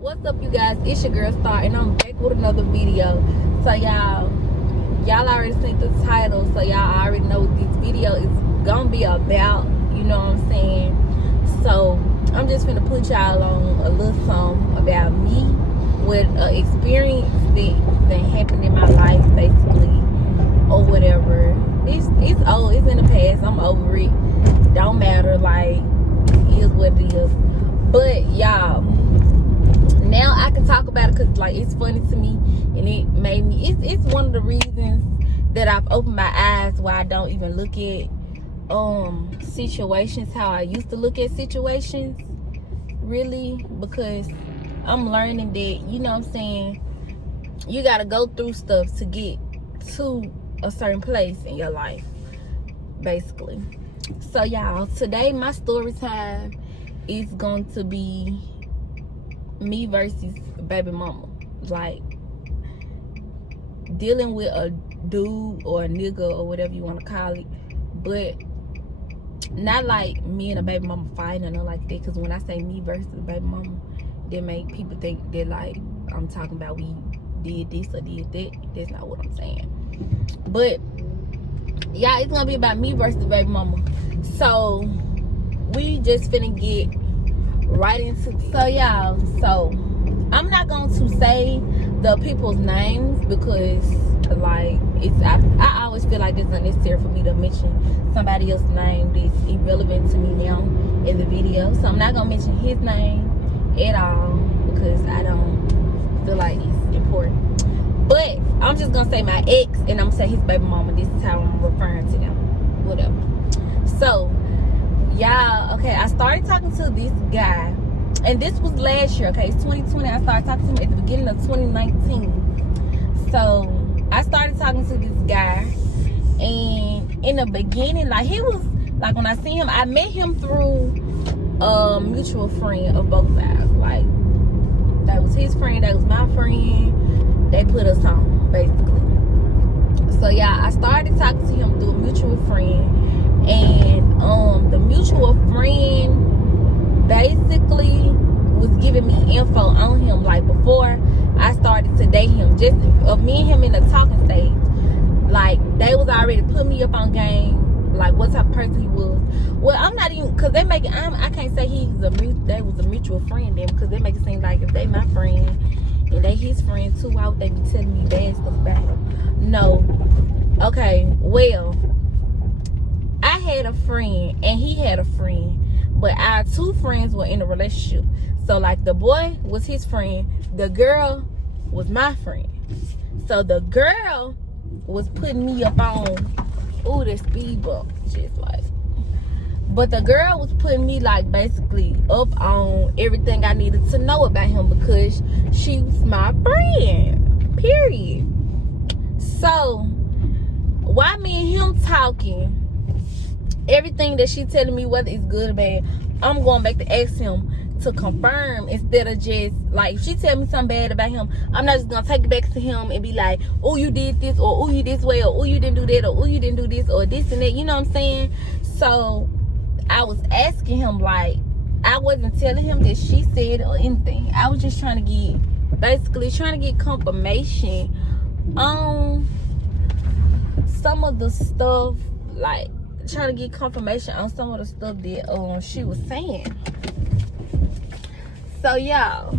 What's up, you guys? It's your girl Star, and I'm back with another video. So y'all already seen the title, so y'all already know what this video is gonna be about. You know what I'm saying? So I'm just gonna put y'all on a little something about me, with an experience that happened in my life, basically, or whatever. It's old, it's in the past. I'm over it. Don't matter, like, it is what it is. But y'all, now I can talk about it because, like, it's funny to me, and it made me, it's one of the reasons that I've opened my eyes why I don't even look at situations how I used to look at situations, really, because I'm learning that, you know what I'm saying, you gotta go through stuff to get to a certain place in your life, basically. So y'all, today my story time is going to be me versus baby mama, like dealing with a dude or a nigga or whatever you want to call it, but not like me and a baby mama fighting or nothing like that, because when I say me versus baby mama, that make people think that, like, I'm talking about we did this or did that. That's not what I'm saying. But yeah, it's gonna be about me versus baby mama. So we just finna get right into, so y'all, so I'm not going to say the people's names because, like, it's I always feel like it's unnecessary for me to mention somebody else's name that's irrelevant to me now in the video. So I'm not gonna mention his name at all because I don't feel like it's important. But I'm just gonna say my ex, and I'm gonna say his baby mama. This is how I'm referring to them, whatever. So y'all, okay, I started talking to this guy, and this was last year, okay? It's 2020. I started talking to him at the beginning of 2019. So I started talking to this guy, and in the beginning, like, he was, like, when I see him, I met him through a mutual friend of both sides. Like, that was his friend, that was my friend. They put us on, basically. So yeah, I started talking to him through a mutual friend, and the mutual friend basically was giving me info on him, like, before I started to date him, just of me and him in the talking stage. Like, they was already putting me up on game, like what type of person he was. Well, I'm not even, because they make it, I can't say they was a mutual friend then, because they make it seem like if they my friend and they his friend too, why would they be telling me bad stuff about him? No. Okay, well, I had a friend and he had a friend, but our two friends were in a relationship. So, like, the boy was his friend, the girl was my friend. So the girl was putting me up on, ooh, the speed bump, just like. But the girl was putting me, like, basically up on everything I needed to know about him because she was my friend, period. So while me and him talking, everything that she telling me, whether it's good or bad, I'm going back to ask him to confirm, instead of just, like, if she tell me something bad about him, I'm not just gonna take it back to him and be like, oh, you did this, or oh, you this way, or oh, you didn't do that, or oh, you didn't do this, or this and that, you know what I'm saying? So I was asking him, like, I wasn't telling him that she said or anything. I was just trying to get confirmation on some of the stuff, like, trying to get confirmation on some of the stuff that she was saying. So y'all,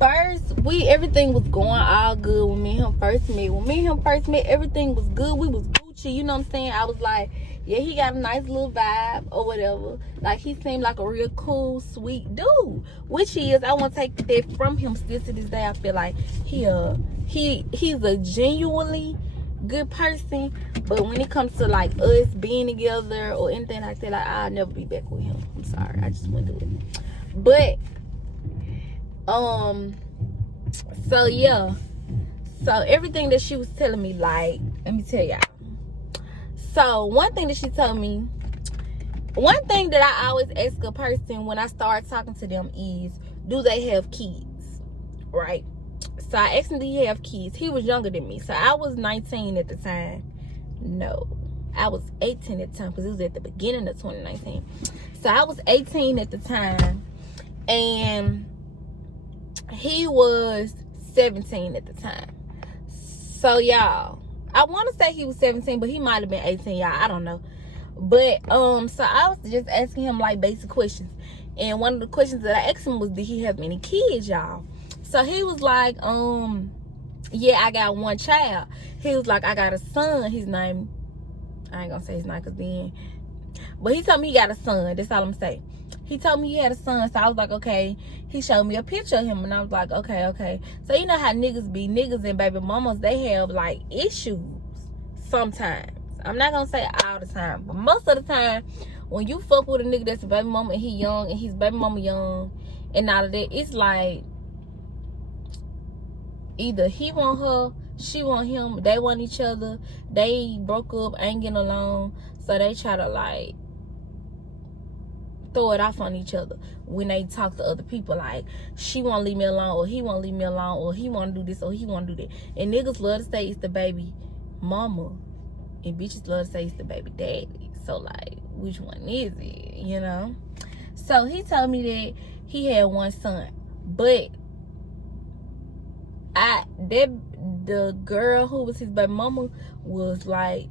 first, everything was going all good when me and him first met. When me and him first met, everything was good. We was Gucci, you know what I'm saying? I was like, yeah, he got a nice little vibe or whatever. Like, he seemed like a real cool, sweet dude, which he is. I won't take that from him still to this day. I feel like he's a genuinely good person, but when it comes to, like, us being together or anything like that, like, I'll never be back with him. I'm sorry, I just wouldn't do it. But so yeah, so everything that she was telling me, like, let me tell y'all. So one thing that she told me, one thing that I always ask a person when I start talking to them is, do they have kids, right? So I asked him, do he have kids? He was younger than me. So I was 19 at the time. No, I was 18 at the time, because it was at the beginning of 2019. So I was 18 at the time. And he was 17 at the time. So y'all, I want to say he was 17, but he might have been 18, y'all. I don't know. But so I was just asking him like basic questions, and one of the questions that I asked him was, did he have any kids, y'all? So he was like, yeah, I got one child. He was like, I got a son. His name, I ain't gonna say his name because then, but he told me he got a son. That's all I'm saying. He told me he had a son. So I was like, okay. He showed me a picture of him, and I was like, okay. So you know how niggas be, niggas and baby mamas, they have like issues sometimes. I'm not gonna say all the time, but most of the time, when you fuck with a nigga that's a baby mama and he young and his baby mama young and all of that, it's like either he want her, she want him, they want each other, they broke up, ain't getting along, so they try to like throw it off on each other when they talk to other people, like she won't leave me alone, or he won't leave me alone, or he want to do this, or he want to do that. And niggas love to say it's the baby mama, and bitches love to say it's the baby daddy. So like, which one is it, you know? So he told me that he had one son, but the girl who was his baby mama was like,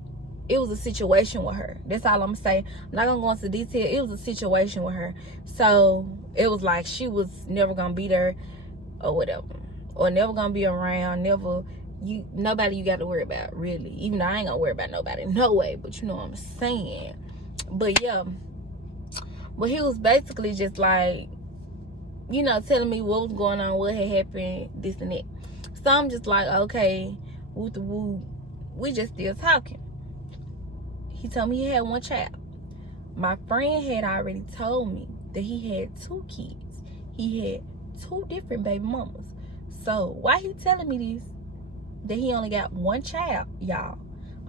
it was a situation with her. That's all I'm gonna say. I'm not gonna go into detail. It was a situation with her. So it was like she was never gonna be there or whatever, or never gonna be around, never, nobody you got to worry about, really. Even though I ain't gonna worry about nobody, no way, but you know what I'm saying. But yeah, but he was basically just like, you know, telling me what was going on, what had happened, this and that. So I'm just like, okay, woo the woo, we just still talking. He told me he had one child. My friend had already told me that he had 2 kids. He had 2 different baby mamas. So why he telling me this, that he only got one child, y'all?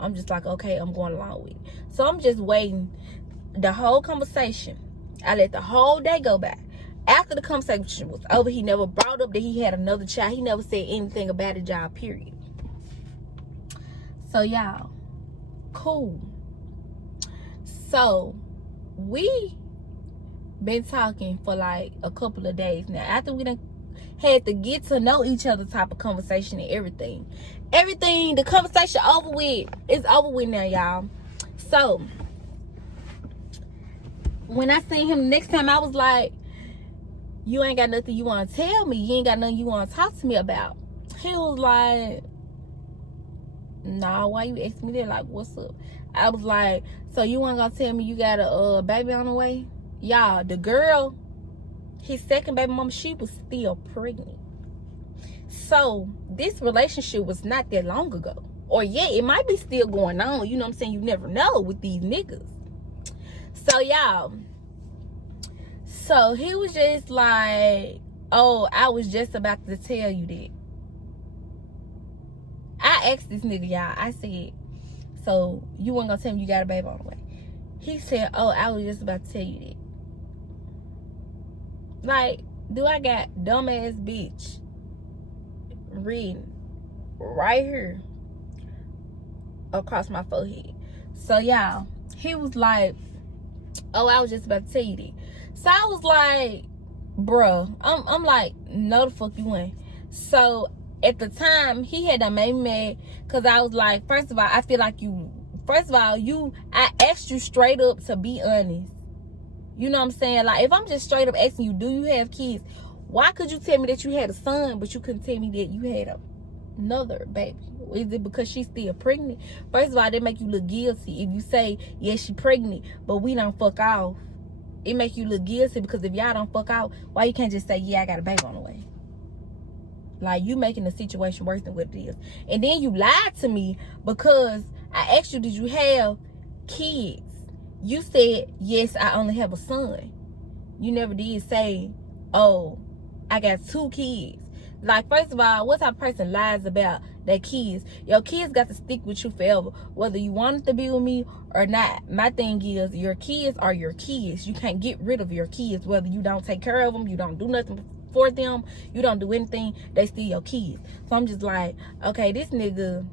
I'm just like, okay, I'm going along with it. So I'm just waiting the whole conversation. I let the whole day go by. After the conversation was over, he never brought up that he had another child. He never said anything about it, y'all, period. So y'all, cool. So we been talking for like a couple of days now. After we done had to get to know each other type of conversation and everything. The conversation over with. It's over with now, y'all. So when I seen him next time, I was like, you ain't got nothing you want to tell me. You ain't got nothing you want to talk to me about. He was like, nah, why you asking me that? Like, what's up? I was like, so you weren't gonna tell me you got a baby on the way? Y'all, the girl, his second baby mama, she was still pregnant. So this relationship was not that long ago. Or yeah, it might be still going on. You know what I'm saying? You never know with these niggas. So y'all, so he was just like, oh, I was just about to tell you that. I asked this nigga, y'all, I said, so you weren't gonna tell me you got a baby on the way? He said, oh, I was just about to tell you that. Like, do I got dumbass bitch reading right here across my forehead? So y'all, he was like, oh, I was just about to tell you that. So I was like, bruh, I'm like, no the fuck you ain't. So at the time, he had done made me mad because I was like, first of all, I feel like I asked you straight up to be honest. You know what I'm saying? Like, if I'm just straight up asking you, do you have kids? Why could you tell me that you had a son, but you couldn't tell me that you had another baby? Is it because she's still pregnant? First of all, they make you look guilty if you say, yes, she pregnant, but we don't fuck off. It make you look guilty because if y'all don't fuck out, why you can't just say, yeah, I got a baby on the way? Like, you making the situation worse than what it is. And then you lied to me because I asked you, did you have kids? You said, yes, I only have a son. You never did say, oh, I got 2 kids. Like, first of all, what type of person lies about their kids? Your kids got to stick with you forever, whether you want to be with me or not. My thing is, your kids are your kids. You can't get rid of your kids, whether you don't take care of them, you don't do nothing for them, you don't do anything, they still your kids. So I'm just like, okay, this nigga